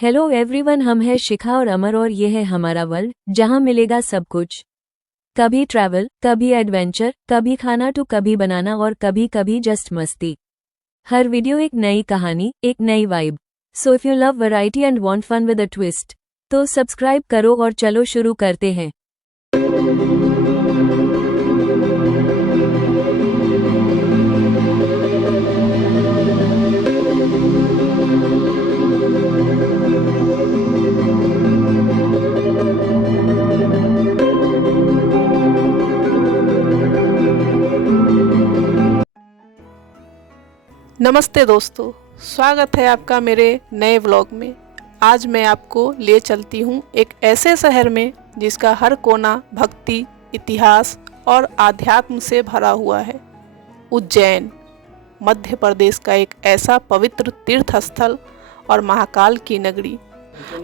Hello everyone, हम हैं शिखा और अमर और ये है हमारा वर्ल्ड जहां मिलेगा सब कुछ। कभी ट्रैवल, कभी एडवेंचर, कभी खाना टू कभी बनाना और कभी कभी जस्ट मस्ती। हर वीडियो एक नई कहानी, एक नई vibe. So if you love variety and want fun with a twist तो सब्सक्राइब करो और चलो शुरू करते हैं। नमस्ते दोस्तों, स्वागत है आपका मेरे नए व्लॉग में। आज मैं आपको ले चलती हूँ एक ऐसे शहर में जिसका हर कोना भक्ति, इतिहास और आध्यात्म से भरा हुआ है। उज्जैन, मध्य प्रदेश का एक ऐसा पवित्र तीर्थ स्थल और महाकाल की नगरी।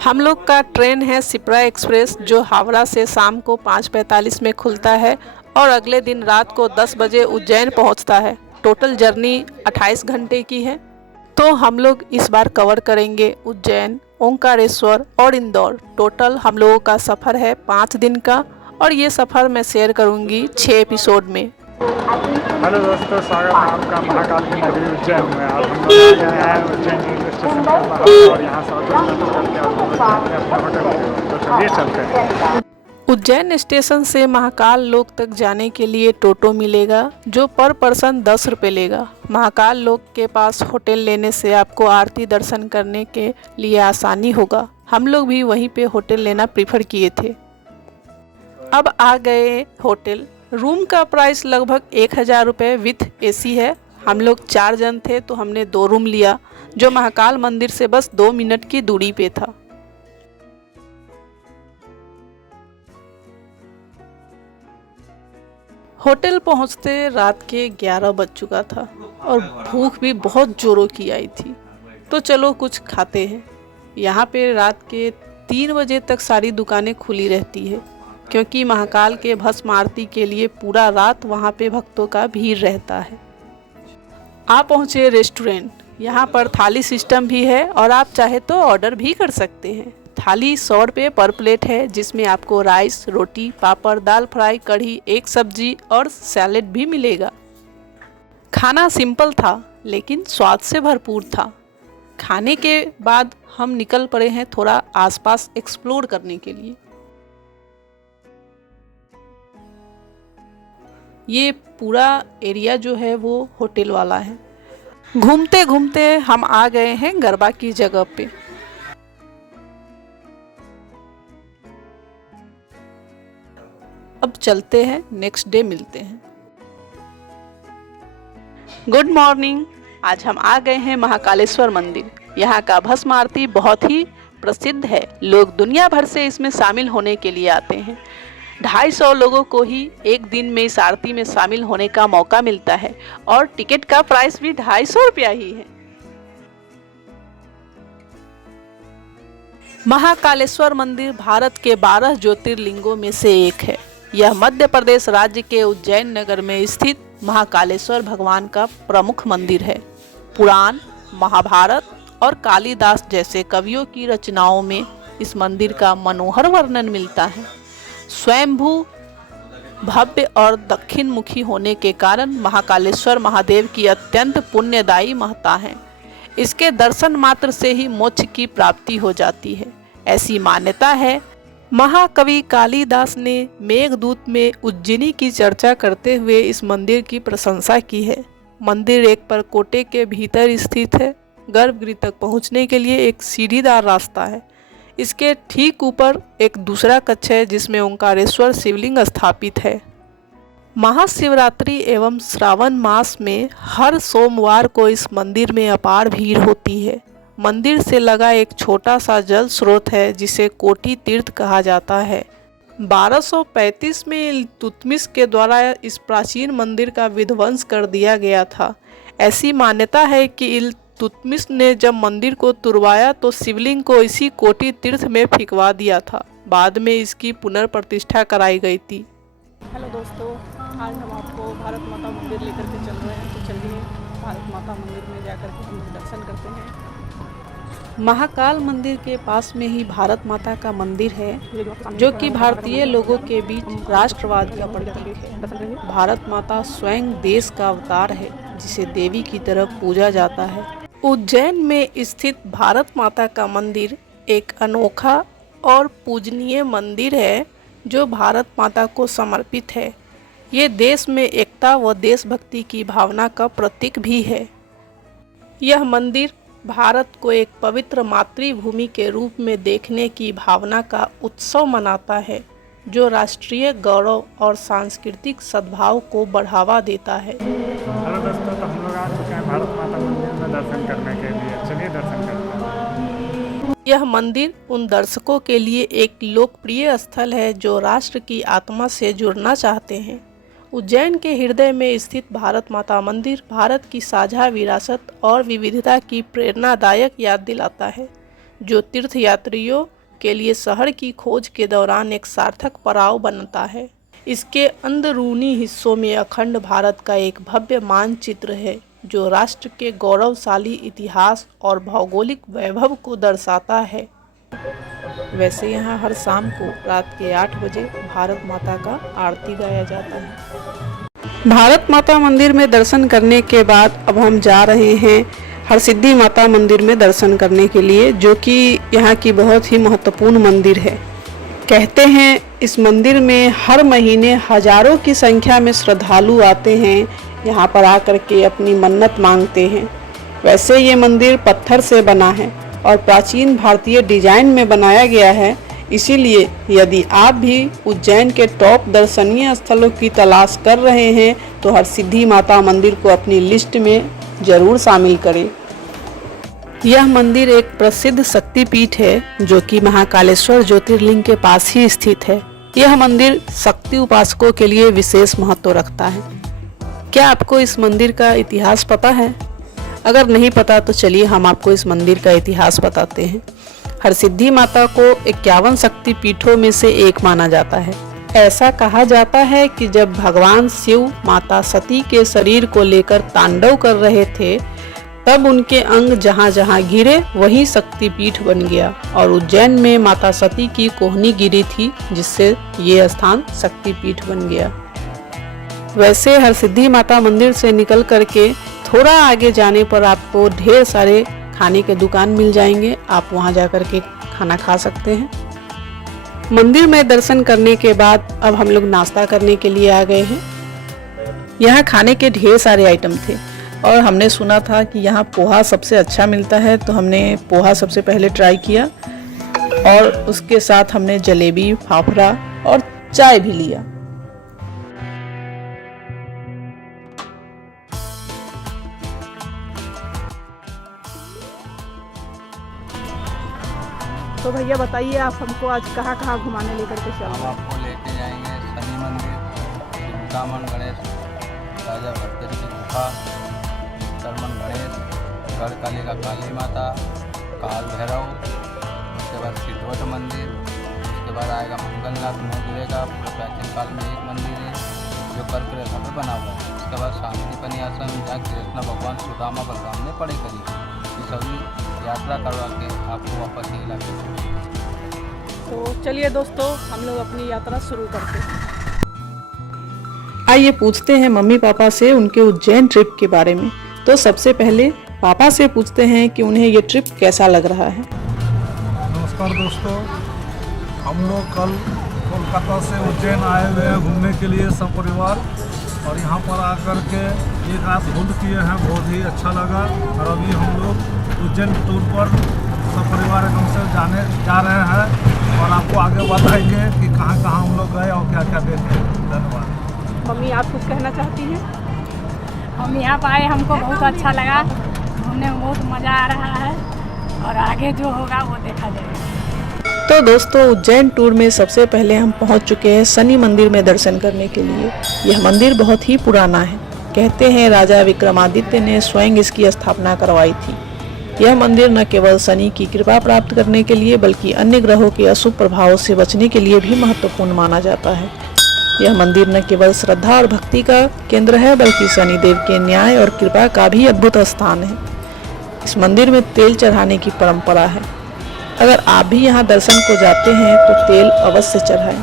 हम लोग का ट्रेन है शिप्रा एक्सप्रेस, जो हावड़ा से शाम को 5:45 में खुलता है और अगले दिन रात को 10 बजे उज्जैन पहुँचता है। टोटल जर्नी 28 घंटे की है। तो हम लोग इस बार कवर करेंगे उज्जैन, ओंकारेश्वर और इंदौर। टोटल हम लोगों का सफ़र है 5 दिन का और ये सफ़र मैं शेयर करूंगी 6 एपिसोड में। हेलो दोस्तों, स्वागत है आपका महाकाल की नगरी उज्जैन में। आज हम लोग आए हैं उज्जैन रेलवे स्टेशन के बाहर और यहाँ से ऑटो करके आप लोग अपने होटल। तो चलिए चलते हैं। उज्जैन स्टेशन से महाकाल लोक तक जाने के लिए टोटो मिलेगा, जो पर पर्सन 10 रुपये लेगा। महाकाल लोक के पास होटल लेने से आपको आरती दर्शन करने के लिए आसानी होगा। हम लोग भी वहीं पे होटल लेना प्रीफर किए थे। अब आ गए होटल। रूम का प्राइस लगभग 1000 रुपये विथ AC है। हम लोग 4 जन थे तो हमने 2 रूम लिया, जो महाकाल मंदिर से बस 2 मिनट की दूरी पे था। होटल पहुंचते रात के 11 बज चुका था और भूख भी बहुत जोरों की आई थी। तो चलो कुछ खाते हैं। यहाँ पे रात के 3 बजे तक सारी दुकानें खुली रहती है, क्योंकि महाकाल के भस्म आरती के लिए पूरा रात वहाँ पे भक्तों का भीड़ रहता है। आप पहुँचे रेस्टोरेंट। यहाँ पर थाली सिस्टम भी है और आप चाहे तो ऑर्डर भी कर सकते हैं। थाली 100 रुपये पर प्लेट है, जिसमें आपको राइस, रोटी, पापड़, दाल फ्राई, कढ़ी, एक सब्जी और सैलेड भी मिलेगा। खाना सिंपल था लेकिन स्वाद से भरपूर था। खाने के बाद हम निकल पड़े हैं थोड़ा आसपास एक्सप्लोर करने के लिए। ये पूरा एरिया जो है वो होटल वाला है। घूमते घूमते हम आ गए हैं गरबा की जगह पे। अब चलते हैं, नेक्स्ट डे मिलते हैं। Good morning. आज हम आ गए हैं महाकालेश्वर मंदिर। यहाँ का भस्म आरती बहुत ही प्रसिद्ध है। लोग दुनिया भर से इसमें शामिल होने के लिए आते हैं। 250 लोगों को ही एक दिन में इस आरती में शामिल होने का मौका मिलता है और टिकट का प्राइस भी 250 रुपया ही है। महाकालेश्वर मंदिर भारत के 12 ज्योतिर्लिंगों में से एक है। यह मध्य प्रदेश राज्य के उज्जैन नगर में स्थित महाकालेश्वर भगवान का प्रमुख मंदिर है। पुराण, महाभारत और कालिदास जैसे कवियों की रचनाओं में इस मंदिर का मनोहर वर्णन मिलता है। स्वयंभू, भव्य और दक्षिण मुखी होने के कारण महाकालेश्वर महादेव की अत्यंत पुण्यदायी महत्ता है। इसके दर्शन मात्र से ही मोक्ष की प्राप्ति हो जाती है, ऐसी मान्यता है। महाकवि कालिदास ने मेघदूत में उज्जैनी की चर्चा करते हुए इस मंदिर की प्रशंसा की है। मंदिर एक परकोटे के भीतर स्थित है। गर्भगृह तक पहुंचने के लिए एक सीढ़ीदार रास्ता है। इसके ठीक ऊपर एक दूसरा कक्ष है, जिसमें ओंकारेश्वर शिवलिंग स्थापित है। महाशिवरात्रि एवं श्रावण मास में हर सोमवार को इस मंदिर में अपार भीड़ होती है। मंदिर से लगा एक छोटा सा जल स्रोत है, जिसे कोटि तीर्थ कहा जाता है। 1235 में इल्तुतमिश के द्वारा इस प्राचीन मंदिर का विध्वंस कर दिया गया था। ऐसी मान्यता है कि इल्तुतमिश ने जब मंदिर को तुड़वाया तो शिवलिंग को इसी कोटि तीर्थ में फेंकवा दिया था। बाद में इसकी पुनर्प्रतिष्ठा कराई गई थी। हेलो दोस्तों, आज हम आपको भारत माता मंदिर लेकर के चल रहे हैं। तो चलिए भारत माता मंदिर में जाकर के हम दर्शन करते हैं। महाकाल मंदिर के पास में ही भारत माता का मंदिर है, जो कि भारतीय लोगों के बीच राष्ट्रवाद का प्रतीक है। भारत माता स्वयं देश का अवतार है, जिसे देवी की तरह पूजा जाता है। उज्जैन में स्थित भारत माता का मंदिर एक अनोखा और पूजनीय मंदिर है, जो भारत माता को समर्पित है। ये देश में एकता व देशभक्ति की भावना का प्रतीक भी है। यह मंदिर भारत को एक पवित्र मातृभूमि के रूप में देखने की भावना का उत्सव मनाता है, जो राष्ट्रीय गौरव और सांस्कृतिक सद्भाव को बढ़ावा देता है। हेलो दोस्तों, तो हम लोग आ चुके हैं भारत माता मंदिर में दर्शन करने के लिए। चलिए दर्शन करते हैं। यह मंदिर उन दर्शकों के लिए एक लोकप्रिय स्थल है जो राष्ट्र की आत्मा से जुड़ना चाहते हैं। उज्जैन के हृदय में स्थित भारत माता मंदिर भारत की साझा विरासत और विविधता की प्रेरणादायक याद दिलाता है, जो तीर्थयात्रियों के लिए शहर की खोज के दौरान एक सार्थक पड़ाव बनता है। इसके अंदरूनी हिस्सों में अखंड भारत का एक भव्य मानचित्र है, जो राष्ट्र के गौरवशाली इतिहास और भौगोलिक वैभव को दर्शाता है। वैसे यहाँ हर शाम को रात के 8 बजे भारत माता का आरती गाया जाता है। भारत माता मंदिर में दर्शन करने के बाद अब हम जा रहे हैं हरसिद्धि माता मंदिर में दर्शन करने के लिए, जो कि यहाँ की बहुत ही महत्वपूर्ण मंदिर है। कहते हैं इस मंदिर में हर महीने हजारों की संख्या में श्रद्धालु आते हैं, यहाँ पर आकर के अपनी मन्नत मांगते हैं। वैसे ये मंदिर पत्थर से बना है और प्राचीन भारतीय डिजाइन में बनाया गया है, इसीलिए यदि आप भी उज्जैन के टॉप दर्शनीय स्थलों की तलाश कर रहे हैं तो हरसिद्धि माता मंदिर को अपनी लिस्ट में जरूर शामिल करें। यह मंदिर एक प्रसिद्ध शक्तिपीठ है, जो कि महाकालेश्वर ज्योतिर्लिंग के पास ही स्थित है। यह मंदिर शक्ति उपासकों के लिए विशेष महत्व रखता है। क्या आपको इस मंदिर का इतिहास पता है? अगर नहीं पता तो चलिए हम आपको इस मंदिर का इतिहास बताते हैं। हरसिद्धि माता को 51 शक्ति पीठों में से एक माना जाता है। ऐसा कहा जाता है कि जब भगवान शिव माता सती के शरीर को लेकर तांडव कर रहे थे, तब उनके अंग जहाँ जहाँ गिरे वही शक्तिपीठ बन गया और उज्जैन में माता सती की कोहनी गिरी थी, जिससे ये स्थान शक्तिपीठ बन गया। वैसे हरसिद्धि माता मंदिर से निकल करके थोड़ा आगे जाने पर आपको ढेर सारे खाने के दुकान मिल जाएंगे, आप वहां जाकर के खाना खा सकते हैं। मंदिर में दर्शन करने के बाद अब हम लोग नाश्ता करने के लिए आ गए हैं। यहाँ खाने के ढेर सारे आइटम थे और हमने सुना था कि यहाँ पोहा सबसे अच्छा मिलता है, तो हमने पोहा सबसे पहले ट्राई किया और उसके साथ हमने जलेबी, फाफड़ा और चाय भी लिया। तो भैया बताइए, आप हमको आज कहाँ कहाँ घुमाने लेकर के चल रहे हैं? हम आपको लेके जाएंगे शनि मंदिर, चिंतामन गणेश, राजा भरतरी की गुफा, सरमन गणेश, गढ़काली का काली माता, काल भैरव, उसके बाद सिद्धवट मंदिर, उसके बाद आएगा मंगलनाथ महोदय का प्राचीन काल में एक मंदिर है जो कर्क रेखा में बना हुआ है। उसके बाद शांतिपनी आश्रम, जहाँ कृष्ण भगवान सुदामा बलराम ने पढ़ाई करी। ये सभी यात्रा करवा के आपको वापस ही इलाके। तो चलिए दोस्तों, हम लोग अपनी यात्रा शुरू करते हैं। आइए पूछते हैं मम्मी पापा से उनके उज्जैन ट्रिप के बारे में। तो सबसे पहले पापा से पूछते हैं कि उन्हें ये ट्रिप कैसा लग रहा है। नमस्कार दोस्तों, हम लोग कल कोलकाता से उज्जैन आए हुए हैं घूमने के लिए सब परिवार, और यहाँ पर आकर के एक रात होल्ड किए हैं, बहुत ही अच्छा लगा। और अभी हम लोग उज्जैन टूर पर सब परिवार एकदम से जा रहे हैं और आपको आगे बताएंगे कि कहाँ कहाँ हम लोग गए और क्या क्या देखे। धन्यवाद। मम्मी, आप कुछ कहना चाहती हैं? हम यहाँ पर आए, हमको बहुत अच्छा लगा, घूमने में बहुत मज़ा आ रहा है और आगे जो होगा वो देखा जाएगा। तो दोस्तों, उज्जैन टूर में सबसे पहले हम पहुंच चुके हैं शनि मंदिर में दर्शन करने के लिए। यह मंदिर बहुत ही पुराना है। कहते हैं राजा विक्रमादित्य ने स्वयं इसकी स्थापना करवाई थी। यह मंदिर न केवल शनि की कृपा प्राप्त करने के लिए बल्कि अन्य ग्रहों के अशुभ प्रभावों से बचने के लिए भी महत्वपूर्ण माना जाता है। यह मंदिर न केवल श्रद्धा और भक्ति का केंद्र है बल्कि शनिदेव के न्याय और कृपा का भी अद्भुत स्थान है। इस मंदिर में तेल चढ़ाने की परंपरा है। अगर आप भी यहाँ दर्शन को जाते हैं तो तेल अवश्य चढ़ाएं।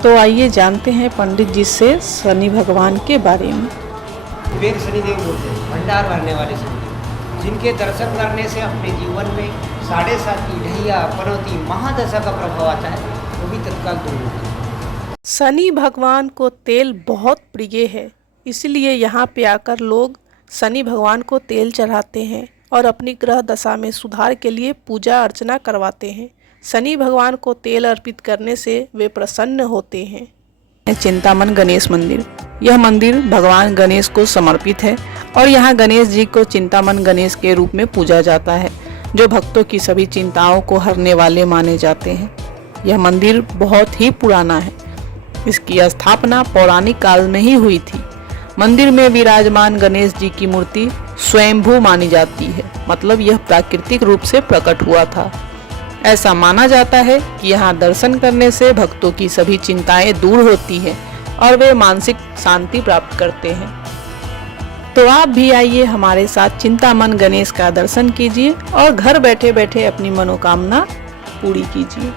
तो आइए जानते हैं पंडित जी से शनि भगवान के बारे में। वीर शनिदेव बोलते हैं, भंडार भरने वाले शनिदेव, जिनके दर्शन करने से अपने जीवन में 7.5 की ढैया पनौती महादशा का प्रभाव आता है, वो भी तत्काल दूर होता है। शनि भगवान को तेल बहुत प्रिय है, इसलिए यहाँ पे आकर लोग शनि भगवान को तेल चढ़ाते हैं और अपनी ग्रह दशा में सुधार के लिए पूजा अर्चना करवाते हैं। शनि भगवान को तेल अर्पित करने से वे प्रसन्न होते हैं। चिंतामन गणेश मंदिर, यह मंदिर भगवान गणेश को समर्पित है और यहाँ गणेश जी को चिंतामन गणेश के रूप में पूजा जाता है, जो भक्तों की सभी चिंताओं को हरने वाले माने जाते हैं। यह मंदिर बहुत ही पुराना है। इसकी स्थापना पौराणिक काल में ही हुई थी। मंदिर में विराजमान गणेश जी की मूर्ति स्वयंभू मानी जाती है, मतलब यह प्राकृतिक रूप से प्रकट हुआ था। ऐसा माना जाता है कि यहाँ दर्शन करने से भक्तों की सभी चिंताएं दूर होती हैं और वे मानसिक शांति प्राप्त करते हैं। तो आप भी आइए हमारे साथ चिंतामन गणेश का दर्शन कीजिए और घर बैठे बैठे अपनी मनोकामना पूरी कीजिए।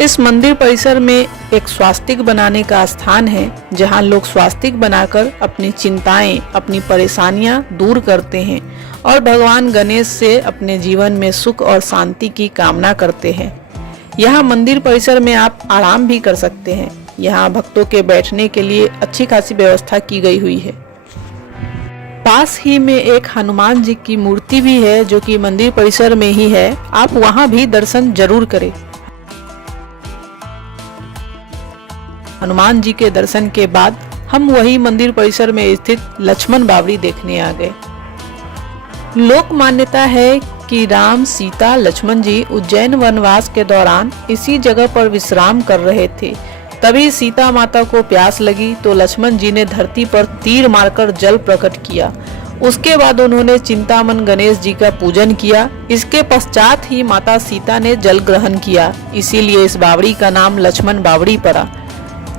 इस मंदिर परिसर में एक स्वास्तिक बनाने का स्थान है, जहां लोग स्वास्तिक बनाकर अपनी चिंताएं, अपनी परेशानियां दूर करते हैं और भगवान गणेश से अपने जीवन में सुख और शांति की कामना करते हैं। यहाँ मंदिर परिसर में आप आराम भी कर सकते हैं। यहाँ भक्तों के बैठने के लिए अच्छी खासी व्यवस्था की गई हुई है। पास ही में एक हनुमान जी की मूर्ति भी है, जो कि मंदिर परिसर में ही है। आप वहाँ भी दर्शन जरूर करें। हनुमान जी के दर्शन के बाद हम वही मंदिर परिसर में स्थित लक्ष्मण बावड़ी देखने आ गए। लोक मान्यता है कि राम, सीता, लक्ष्मण जी उज्जैन वनवास के दौरान इसी जगह पर विश्राम कर रहे थे। तभी सीता माता को प्यास लगी तो लक्ष्मण जी ने धरती पर तीर मारकर जल प्रकट किया। उसके बाद उन्होंने चिंतामन गणेश जी का पूजन किया। इसके पश्चात ही माता सीता ने जल ग्रहण किया, इसीलिए इस बावड़ी का नाम लक्ष्मण बावड़ी पड़ा।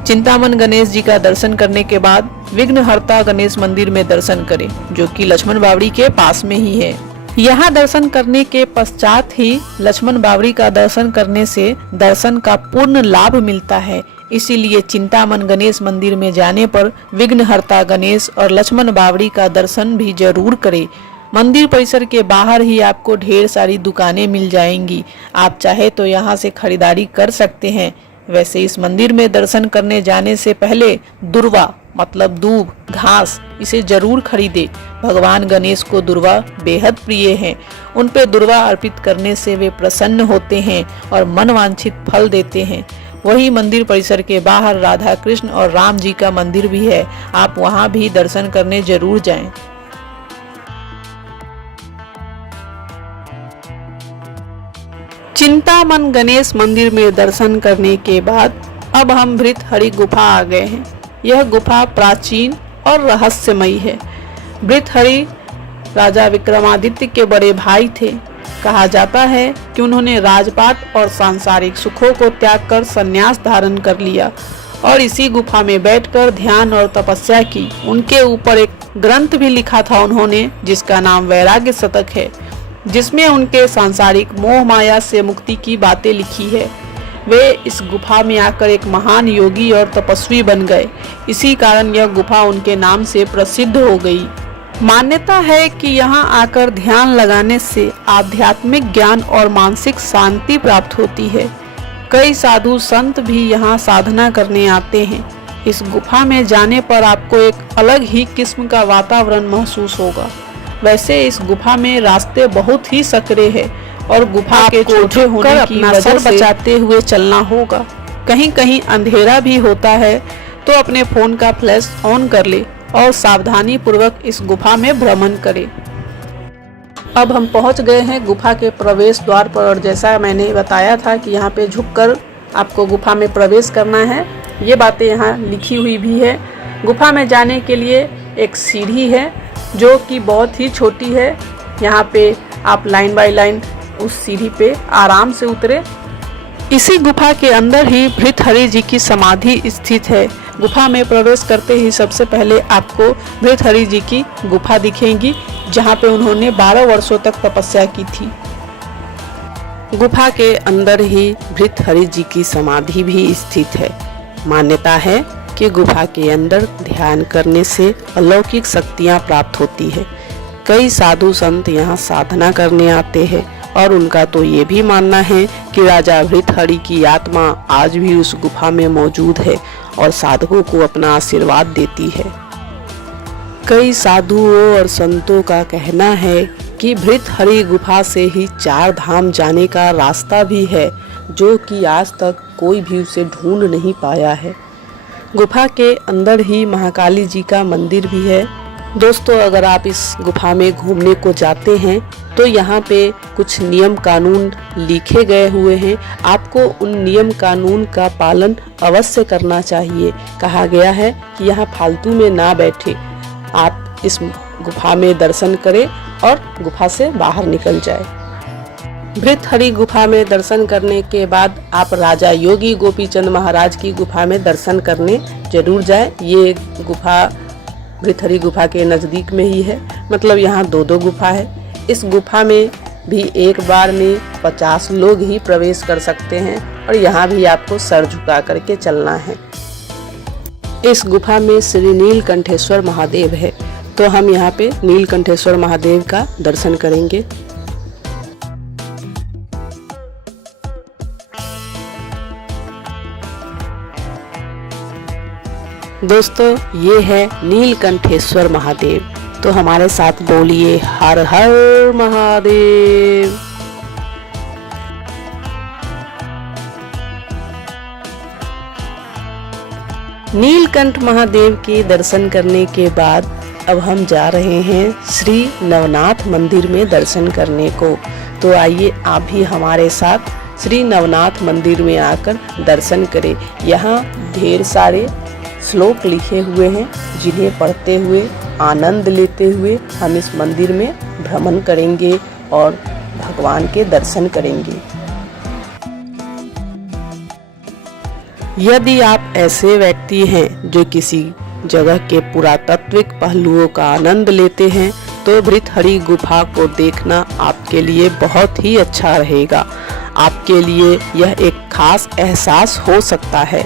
चिंतामन गणेश जी का दर्शन करने के बाद विघ्नहर्ता गणेश मंदिर में दर्शन करें, जो कि लक्ष्मण बावड़ी के पास में ही है। यहाँ दर्शन करने के पश्चात ही लक्ष्मण बावड़ी का दर्शन करने से दर्शन का पूर्ण लाभ मिलता है। इसीलिए चिंतामन गणेश मंदिर में जाने पर विघ्नहर्ता गणेश और लक्ष्मण बावड़ी का दर्शन भी जरूर करें। मंदिर परिसर के बाहर ही आपको ढेर सारी दुकानें मिल जाएंगी। आप चाहे तो यहाँ से खरीदारी कर सकते हैं। वैसे इस मंदिर में दर्शन करने जाने से पहले दुर्वा मतलब दूब, घास, इसे जरूर खरीदे। भगवान गणेश को दुर्वा बेहद प्रिय हैं। उन पे दुर्वा अर्पित करने से वे प्रसन्न होते हैं और मनवांछित फल देते हैं। वही मंदिर परिसर के बाहर राधा कृष्ण और राम जी का मंदिर भी है। आप वहां भी दर्शन करने जरूर जाएं। चिंतामन गणेश मंदिर में दर्शन करने के बाद अब हम भृतहरि गुफा आ गए हैं। यह गुफा प्राचीन और रहस्यमयी है। भृतहरि राजा विक्रमादित्य के बड़े भाई थे। कहा जाता है कि उन्होंने राजपाट और सांसारिक सुखों को त्याग कर संन्यास धारण कर लिया और इसी गुफा में बैठकर ध्यान और तपस्या की। उनके ऊपर एक ग्रंथ भी लिखा था उन्होंने, जिसका नाम वैराग्य शतक है, जिसमें उनके सांसारिक मोह माया से मुक्ति की बातें लिखी है। वे इस गुफा में आकर एक महान योगी और तपस्वी बन गए। इसी कारण यह गुफा उनके नाम से प्रसिद्ध हो गई। मान्यता है कि यहाँ आकर ध्यान लगाने से आध्यात्मिक ज्ञान और मानसिक शांति प्राप्त होती है। कई साधु संत भी यहाँ साधना करने आते हैं। इस गुफा में जाने पर आपको एक अलग ही किस्म का वातावरण महसूस होगा। वैसे इस गुफा में रास्ते बहुत ही सकरे हैं और गुफा के छोटे होने की वजह से बचाते हुए चलना होगा। कहीं कहीं अंधेरा भी होता है, तो अपने फोन का फ्लैश ऑन कर ले और सावधानी पूर्वक इस गुफा में भ्रमण करें। अब हम पहुंच गए हैं गुफा के प्रवेश द्वार पर और जैसा मैंने बताया था कि यहाँ पे झुककर आपको गुफा में प्रवेश करना है, ये बातें यहाँ लिखी हुई भी है। गुफा में जाने के लिए एक सीढ़ी है जो कि बहुत ही छोटी है। यहाँ पे आप लाइन बाय लाइन उस सीढ़ी पे आराम से उतरे। इसी गुफा के अंदर ही भृतहरि जी की समाधि स्थित है। गुफा में प्रवेश करते ही सबसे पहले आपको भृतहरि जी की गुफा दिखेगी, जहाँ पे उन्होंने 12 वर्षों तक तपस्या की थी। गुफा के अंदर ही भृतहरि जी की समाधि भी स्थित है। मान्यता है कि गुफा के अंदर ध्यान करने से अलौकिक शक्तियां प्राप्त होती है। कई साधु संत यहाँ साधना करने आते हैं और उनका तो ये भी मानना है कि राजा भृतहरि की आत्मा आज भी उस गुफा में मौजूद है और साधकों को अपना आशीर्वाद देती है। कई साधुओं और संतों का कहना है कि भृतहरि गुफा से ही 4 धाम जाने का रास्ता भी है, जो कि आज तक कोई भी उसे ढूंढ नहीं पाया है। गुफा के अंदर ही महाकाली जी का मंदिर भी है। दोस्तों, अगर आप इस गुफा में घूमने को जाते हैं तो यहाँ पे कुछ नियम कानून लिखे गए हुए हैं। आपको उन नियम कानून का पालन अवश्य करना चाहिए। कहा गया है कि यहाँ फालतू में ना बैठे, आप इस गुफा में दर्शन करें और गुफा से बाहर निकल जाए। भृतहरि गुफा में दर्शन करने के बाद आप राजा योगी गोपीचंद महाराज की गुफा में दर्शन करने जरूर जाए। ये गुफा भृतहरि गुफा के नज़दीक में ही है, मतलब यहाँ 2 गुफा है। इस गुफा में भी एक बार में 50 लोग ही प्रवेश कर सकते हैं और यहाँ भी आपको सर झुका करके चलना है। इस गुफा में श्री नीलकंठेश्वर महादेव है, तो हम यहाँ पे नीलकंठेश्वर महादेव का दर्शन करेंगे। दोस्तों, ये है नीलकंठेश्वर महादेव, तो हमारे साथ बोलिए हर हर महादेव। नीलकंठ महादेव के दर्शन करने के बाद अब हम जा रहे हैं श्री नवनाथ मंदिर में दर्शन करने को। तो आइए आप भी हमारे साथ श्री नवनाथ मंदिर में आकर दर्शन करें। यहाँ ढेर सारे श्लोक लिखे हुए हैं, जिन्हें पढ़ते हुए आनंद लेते हुए हम इस मंदिर में भ्रमण करेंगे और भगवान के दर्शन करेंगे। यदि आप ऐसे व्यक्ति हैं जो किसी जगह के पुरातात्विक पहलुओं का आनंद लेते हैं, तो भृतहरि गुफा को देखना आपके लिए बहुत ही अच्छा रहेगा। आपके लिए यह एक खास एहसास हो सकता है।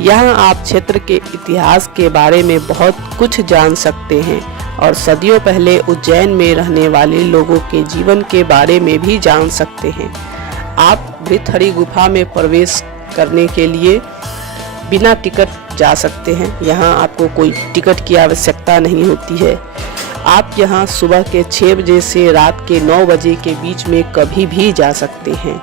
यहाँ आप क्षेत्र के इतिहास के बारे में बहुत कुछ जान सकते हैं और सदियों पहले उज्जैन में रहने वाले लोगों के जीवन के बारे में भी जान सकते हैं। आप भृतहरि गुफा में प्रवेश करने के लिए बिना टिकट जा सकते हैं। यहाँ आपको कोई टिकट की आवश्यकता नहीं होती है। आप यहाँ सुबह के 6 बजे से रात के 9 बजे के बीच में कभी भी जा सकते हैं।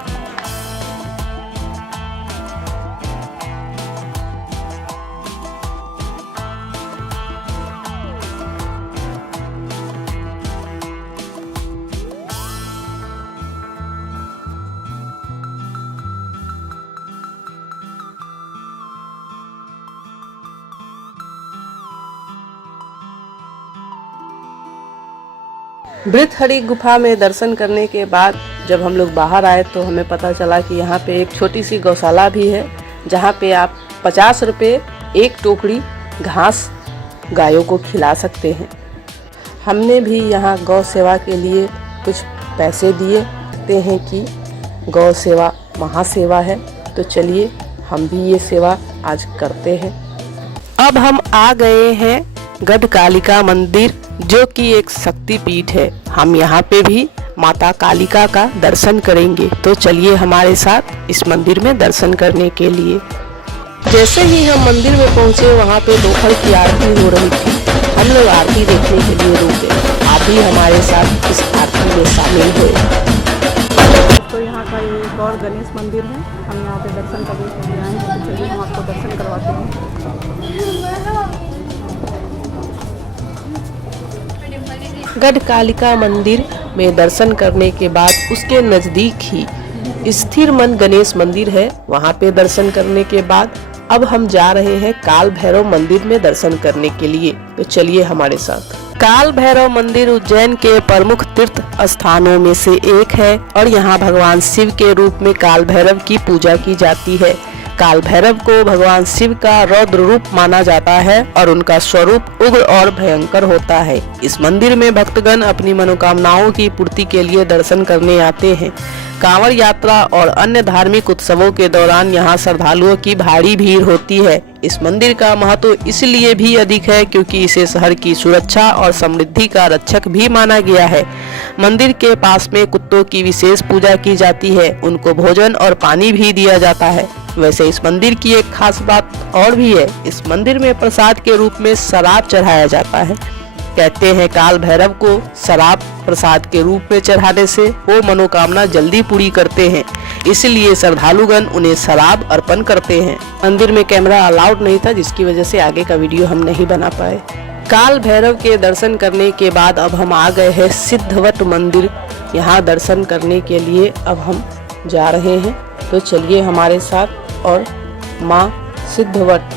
भृतहरि गुफा में दर्शन करने के बाद जब हम लोग बाहर आए तो हमें पता चला कि यहाँ पे एक छोटी सी गौशाला भी है, जहाँ पे आप 50 रुपये एक टोकरी घास गायों को खिला सकते हैं। हमने भी यहाँ गौ सेवा के लिए कुछ पैसे दिए। कहते हैं कि गौ सेवा महासेवा है, तो चलिए हम भी ये सेवा आज करते हैं। अब हम आ गए हैं गढ़ कालिका मंदिर, जो कि एक शक्ति पीठ है। हम यहाँ पे भी माता कालिका का दर्शन करेंगे, तो चलिए हमारे साथ इस मंदिर में दर्शन करने के लिए। जैसे ही हम मंदिर में पहुँचे, वहाँ पे दोपहर की आरती हो रही थी। हम लोग आरती देखने के लिए रुके। आप भी हमारे साथ इस आरती में शामिल हुए। तो यहाँ का एक और गणेश मंदिर है, हम यहाँ पे दर्शन करने के लिए आए हैं। तो चलिए हम आपको दर्शन करवाते हैं। गढ़ कालिका मंदिर में दर्शन करने के बाद उसके नज़दीक ही स्थिर मन गणेश मंदिर है। वहाँ पे दर्शन करने के बाद अब हम जा रहे हैं काल भैरव मंदिर में दर्शन करने के लिए, तो चलिए हमारे साथ। काल भैरव मंदिर उज्जैन के प्रमुख तीर्थ स्थानों में से एक है और यहाँ भगवान शिव के रूप में काल भैरव की पूजा की जाती है। काल भैरव को भगवान शिव का रौद्र रूप माना जाता है और उनका स्वरूप उग्र और भयंकर होता है। इस मंदिर में भक्तगण अपनी मनोकामनाओं की पूर्ति के लिए दर्शन करने आते हैं। कांवड़ यात्रा और अन्य धार्मिक उत्सवों के दौरान यहाँ श्रद्धालुओं की भारी भीड़ होती है। इस मंदिर का महत्व इसलिए भी अधिक है क्योंकि इसे शहर की सुरक्षा और समृद्धि का रक्षक भी माना गया है। मंदिर के पास में कुत्तों की विशेष पूजा की जाती है, उनको भोजन और पानी भी दिया जाता है। वैसे इस मंदिर की एक खास बात और भी है, इस मंदिर में प्रसाद के रूप में शराब चढ़ाया जाता है। कहते हैं काल भैरव को शराब प्रसाद के रूप में चढ़ाने से वो मनोकामना जल्दी पूरी करते हैं, इसलिए श्रद्धालुगण उन्हें शराब अर्पण करते हैं। मंदिर में कैमरा अलाउड नहीं था, जिसकी वजह से आगे का वीडियो हम नहीं बना पाए। काल भैरव के दर्शन करने के बाद अब हम आ गए हैं सिद्धवट मंदिर। यहाँ दर्शन करने के लिए अब हम जा रहे हैं, तो चलिए हमारे साथ और माँ सिद्धवट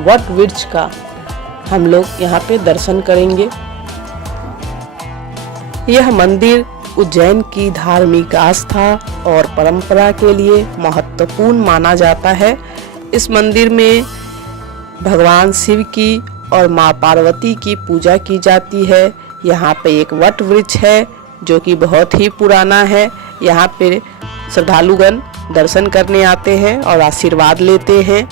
वट वृक्ष का हम लोग यहाँ पे दर्शन करेंगे। यह मंदिर उज्जैन की धार्मिक आस्था और परंपरा के लिए महत्वपूर्ण माना जाता है। इस मंदिर में भगवान शिव की और माँ पार्वती की पूजा की जाती है। यहाँ पे एक वट वृक्ष है जो कि बहुत ही पुराना है। यहाँ पे श्रद्धालुगण दर्शन करने आते हैं और आशीर्वाद लेते हैं।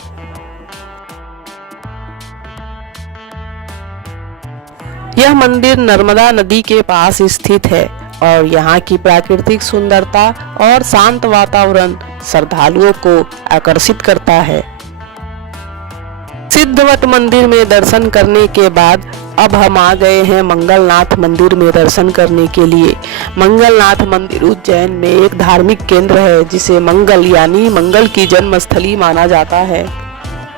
यह मंदिर नर्मदा नदी के पास स्थित है और यहाँ की प्राकृतिक सुंदरता और शांत वातावरण श्रद्धालुओं को आकर्षित करता है। सिद्धवट मंदिर में दर्शन करने के बाद अब हम आ गए हैं मंगलनाथ मंदिर में दर्शन करने के लिए। मंगलनाथ मंदिर उज्जैन में एक धार्मिक केंद्र है जिसे मंगल यानी मंगल की जन्मस्थली माना जाता है।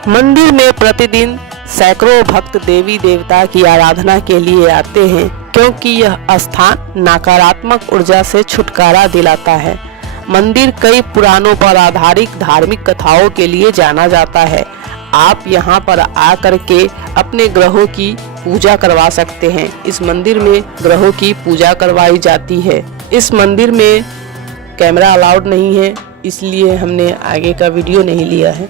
मंदिर में प्रतिदिन सैकड़ों भक्त देवी देवता की आराधना के लिए आते हैं क्योंकि यह स्थान नकारात्मक ऊर्जा से छुटकारा दिलाता है। मंदिर कई पुराणों पर आधारित धार्मिक कथाओं के लिए जाना जाता है। आप यहाँ पर आकर के अपने ग्रहों की पूजा करवा सकते हैं। इस मंदिर में ग्रहों की पूजा करवाई जाती है। इस मंदिर में कैमरा अलाउड नहीं है, इसलिए हमने आगे का वीडियो नहीं लिया है।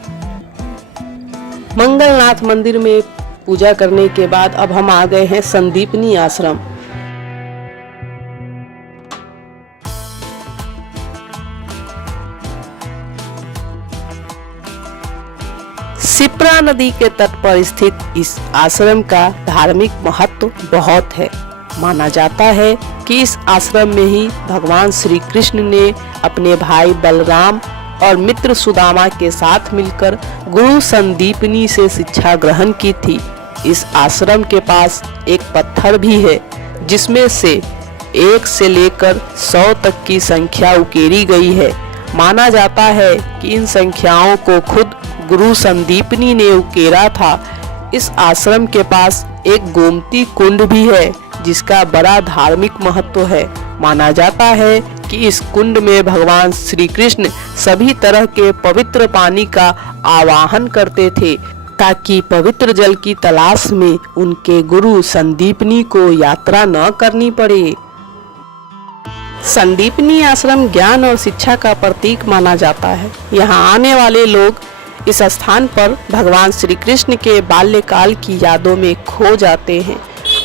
मंगलनाथ मंदिर में पूजा करने के बाद अब हम आ गए हैं संदीपनी आश्रम। शिप्रा नदी के तट पर स्थित इस आश्रम का धार्मिक महत्व बहुत है। माना जाता है कि इस आश्रम में ही भगवान श्री कृष्ण ने अपने भाई बलराम और मित्र सुदामा के साथ मिलकर गुरु संदीपनी से शिक्षा ग्रहण की थी। इस आश्रम के पास एक पत्थर भी है जिसमें से 1 से लेकर 100 तक की संख्या उकेरी गई है। माना जाता है कि इन संख्याओं को खुद गुरु संदीपनी ने उकेरा था। इस आश्रम के पास एक गोमती कुंड भी है जिसका बड़ा धार्मिक महत्व है। माना जाता है कि इस कुंड में भगवान श्री कृष्ण सभी तरह के पवित्र पानी का आवाहन करते थे ताकि पवित्र जल की तलाश में उनके गुरु संदीपनी को यात्रा न करनी पड़े। संदीपनी आश्रम ज्ञान और शिक्षा का प्रतीक माना जाता है। यहाँ आने वाले लोग इस स्थान पर भगवान श्री कृष्ण के बाल्यकाल की यादों में खो जाते हैं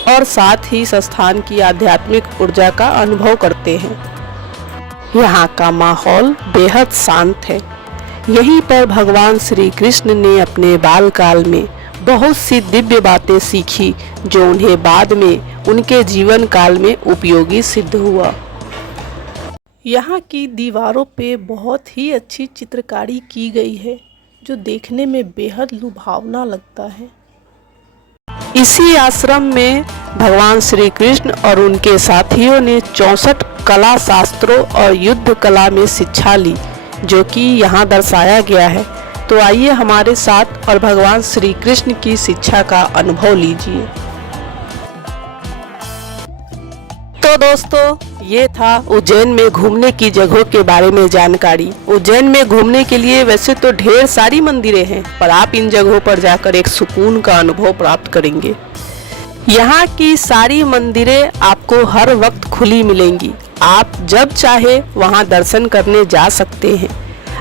और साथ ही इस स्थान की आध्यात्मिक ऊर्जा का अनुभव करते हैं। यहाँ का माहौल बेहद शांत है। यहीं पर भगवान श्री कृष्ण ने अपने बालकाल में बहुत सी दिव्य बातें सीखी जो उन्हें बाद में उनके जीवन काल में उपयोगी सिद्ध हुआ। यहाँ की दीवारों पे बहुत ही अच्छी चित्रकारी की गई है जो देखने में बेहद लुभावना लगता है। इसी आश्रम में भगवान श्री कृष्ण और उनके साथियों ने 64 कला शास्त्रों और युद्ध कला में शिक्षा ली जो कि यहाँ दर्शाया गया है। तो आइए हमारे साथ और भगवान श्री कृष्ण की शिक्षा का अनुभव लीजिए। तो दोस्तों ये था उज्जैन में घूमने की जगहों के बारे में जानकारी। उज्जैन में घूमने के लिए वैसे तो ढेर सारी मंदिरें हैं, पर आप इन जगहों पर जाकर एक सुकून का अनुभव प्राप्त करेंगे। यहाँ की सारी मंदिरें आपको हर वक्त खुली मिलेंगी। आप जब चाहे वहाँ दर्शन करने जा सकते हैं।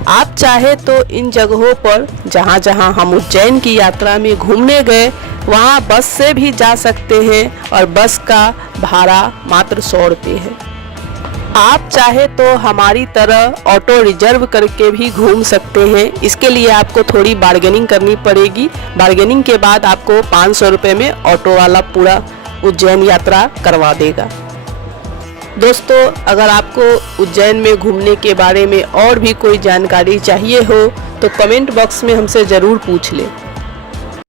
आप चाहे तो इन जगहों पर जहाँ जहाँ हम उज्जैन की यात्रा में घूमने गए वहाँ बस से भी जा सकते हैं और बस का भाड़ा मात्र 100 रुपये है। आप चाहे तो हमारी तरह ऑटो रिजर्व करके भी घूम सकते हैं। इसके लिए आपको थोड़ी बार्गेनिंग करनी पड़ेगी। बार्गेनिंग के बाद आपको 500 रुपये में ऑटो वाला पूरा उज्जैन यात्रा करवा देगा। दोस्तों, अगर आपको उज्जैन में घूमने के बारे में और भी कोई जानकारी चाहिए हो तो कमेंट बॉक्स में हमसे ज़रूर पूछ लें।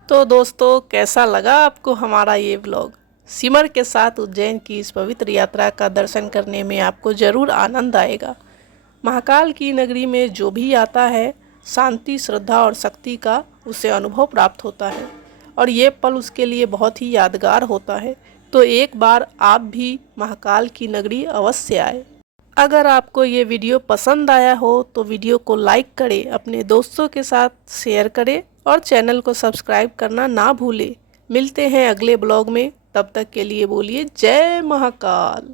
तो दोस्तों, कैसा लगा आपको हमारा ये व्लॉग? सिमर के साथ उज्जैन की इस पवित्र यात्रा का दर्शन करने में आपको ज़रूर आनंद आएगा। महाकाल की नगरी में जो भी आता है, शांति, श्रद्धा और शक्ति का उसे अनुभव प्राप्त होता है और ये पल उसके लिए बहुत ही यादगार होता है। तो एक बार आप भी महाकाल की नगरी अवश्य आए। अगर आपको ये वीडियो पसंद आया हो तो वीडियो को लाइक करें, अपने दोस्तों के साथ शेयर करें और चैनल को सब्सक्राइब करना ना भूलें। मिलते हैं अगले ब्लॉग में, तब तक के लिए बोलिए जय महाकाल।